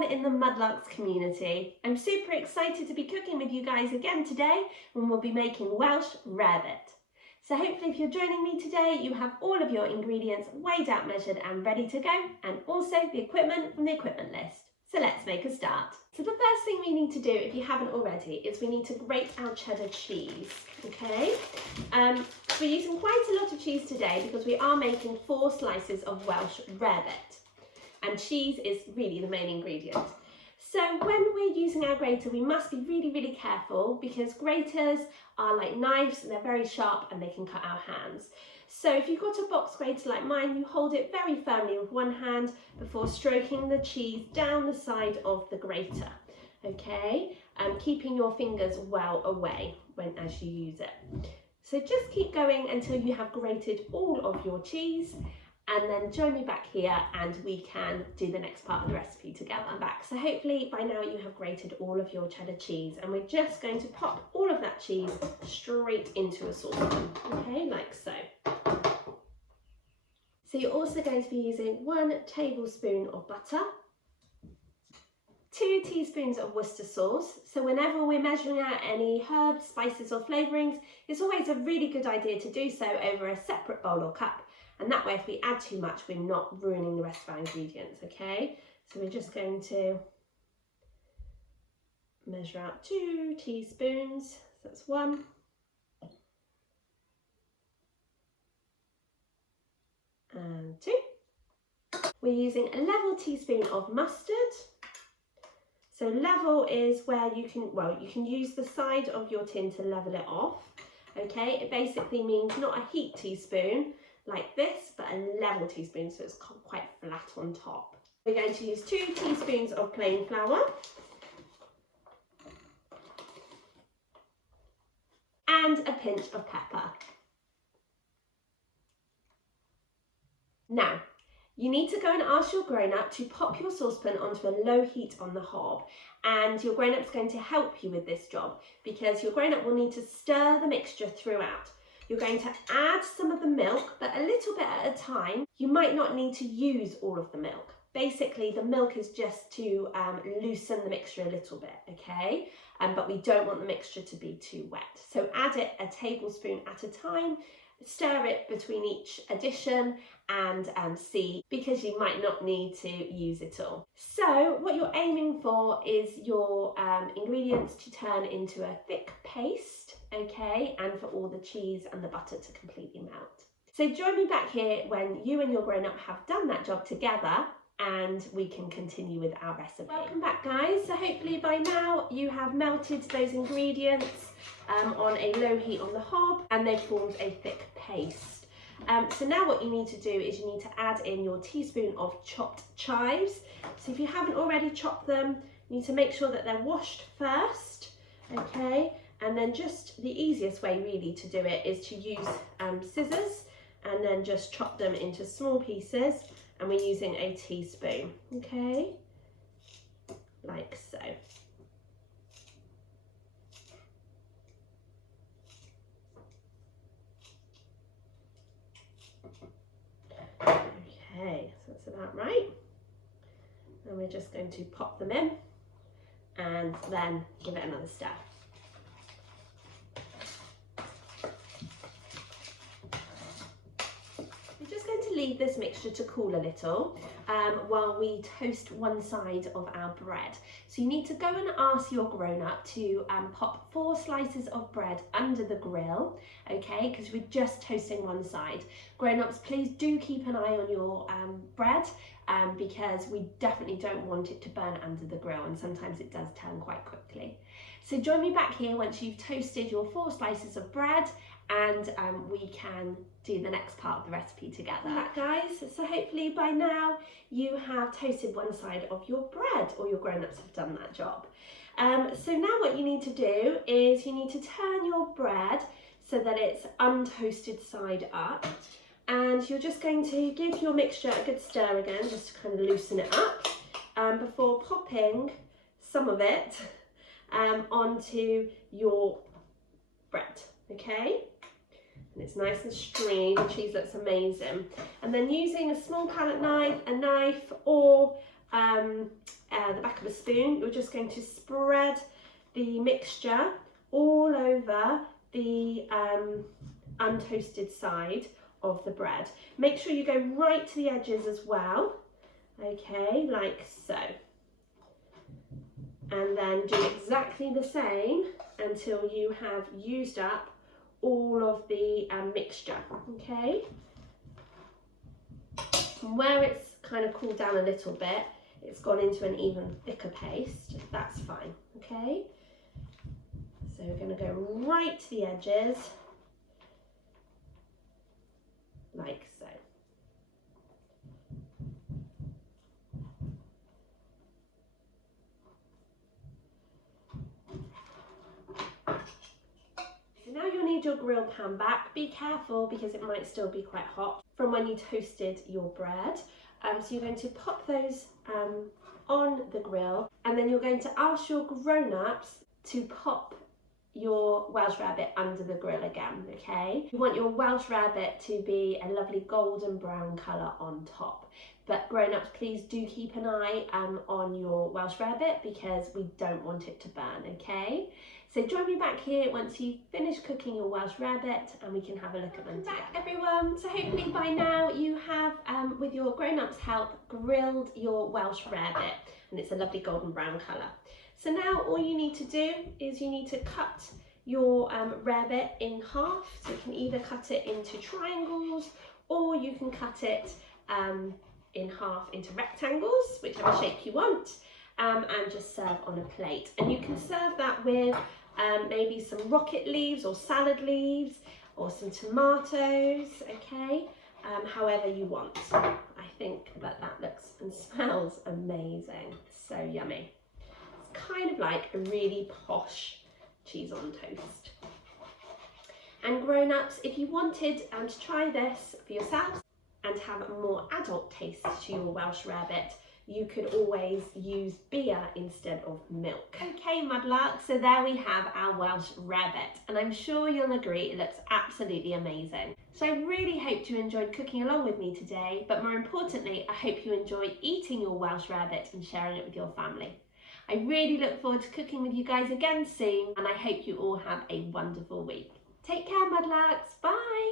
everyone in the Mudlarks community. I'm super excited to be cooking with you guys again today when we'll be making Welsh Rarebit. So hopefully if you're joining me today, you have all of your ingredients weighed out, measured and ready to go, and also the equipment from the equipment list. So let's make a start. So the first thing we need to do, if you haven't already, is we need to grate our cheddar cheese, okay? We're using quite a lot of cheese today because we are making 4 slices of Welsh Rarebit. And cheese is really the main ingredient. So when we're using our grater, we must be really careful because graters are like knives and they're very sharp and they can cut our hands. So if you've got a box grater like mine, you hold it very firmly with one hand before stroking the cheese down the side of the grater, okay? Keeping your fingers well away as you use it. So just keep going until you have grated all of your cheese, and then join me back here and we can do the next part of the recipe together. So hopefully by now you have grated all of your cheddar cheese, and we're just going to pop all of that cheese straight into a saucepan, okay, like so. So you're also going to be using 1 tablespoon of butter, 2 teaspoons of Worcester sauce. So whenever we're measuring out any herbs, spices or flavourings, it's always a really good idea to do so over a separate bowl or cup. And that way, if we add too much, we're not ruining the rest of our ingredients, okay? So we're just going to measure out 2 teaspoons. So that's 1. And 2. We're using a level teaspoon of mustard. So level is where you can use the side of your tin to level it off, okay? It basically means not a heaped teaspoon like this, but a level teaspoon, so it's quite flat on top. We're going to use 2 teaspoons of plain flour and a pinch of pepper. Now, you need to go and ask your grown-up to pop your saucepan onto a low heat on the hob, and your grown-up's going to help you with this job because your grown-up will need to stir the mixture throughout. You're going to add some of the milk, but a little bit at a time. You might not need to use all of the milk. Basically, the milk is just to loosen the mixture a little bit, okay? But we don't want the mixture to be too wet. So add it a tablespoon at a time, stir it between each addition and see, because you might not need to use it all. So what you're aiming for is your ingredients to turn into a thick paste, okay, and for all the cheese and the butter to completely melt. So join me back here when you and your grown-up have done that job together and we can continue with our recipe. Welcome back, guys. So hopefully by now you have melted those ingredients on a low heat on the hob and they've formed a thick paste. So now what you need to do is you need to add in your teaspoon of chopped chives. So if you haven't already chopped them, you need to make sure that they're washed first, okay? And then just the easiest way really to do it is to use scissors and then just chop them into small pieces, and we're using a teaspoon, okay? Like so. Okay, so that's about right. And we're just going to pop them in and then give it another stir. Leave this mixture to cool a little while we toast one side of our bread. So you need to go and ask your grown-up to pop 4 slices of bread under the grill, okay, because we're just toasting one side. Grown-ups, please do keep an eye on your bread because we definitely don't want it to burn under the grill, and sometimes it does turn quite quickly. So join me back here once you've toasted your 4 slices of bread, and we can do the next part of the recipe together. Right, guys, so hopefully by now you have toasted one side of your bread, or your grown-ups have done that job. So now what you need to do is you need to turn your bread so that it's untoasted side up, and you're just going to give your mixture a good stir again, just to kind of loosen it up before popping some of it onto your bread, okay? And it's nice and stringy, the cheese looks amazing. And then using a small palette knife, a knife, or the back of a spoon, you're just going to spread the mixture all over the untoasted side of the bread. Make sure you go right to the edges as well, okay, like so. And then do exactly the same until you have used up all of the mixture, okay? And where it's kind of cooled down a little bit, it's gone into an even thicker paste, that's fine, okay? So we're going to go right to the edges, like so. So now you'll need your grill pan back. Be careful because it might still be quite hot from when you toasted your bread. So you're going to pop those on the grill, and then you're going to ask your grown-ups to pop your Welsh Rarebit under the grill again, okay? You want your Welsh Rarebit to be a lovely golden brown colour on top. But grown-ups, please do keep an eye on your Welsh Rarebit because we don't want it to burn, okay? So join me back here once you've finished cooking your Welsh Rarebit and we can have a look at them together. Welcome back, everyone. So hopefully by now you have, with your grown-ups' help, grilled your Welsh Rarebit, and it's a lovely golden brown colour. So now all you need to do is you need to cut your rarebit in half. So you can either cut it into triangles or you can cut it in half into rectangles, whichever shape you want, and just serve on a plate. And you can serve that with maybe some rocket leaves or salad leaves or some tomatoes, okay, however you want. I think that looks and smells amazing, so yummy. Kind of like a really posh cheese on toast. And grown-ups, if you wanted to try this for yourselves and have a more adult taste to your Welsh Rarebit, you could always use beer instead of milk. Okay, Mudlarks, so there we have our Welsh Rarebit, and I'm sure you'll agree it looks absolutely amazing. So I really hope you enjoyed cooking along with me today, but more importantly, I hope you enjoy eating your Welsh Rarebit and sharing it with your family. I really look forward to cooking with you guys again soon, and I hope you all have a wonderful week. Take care, Mudlarks. Bye.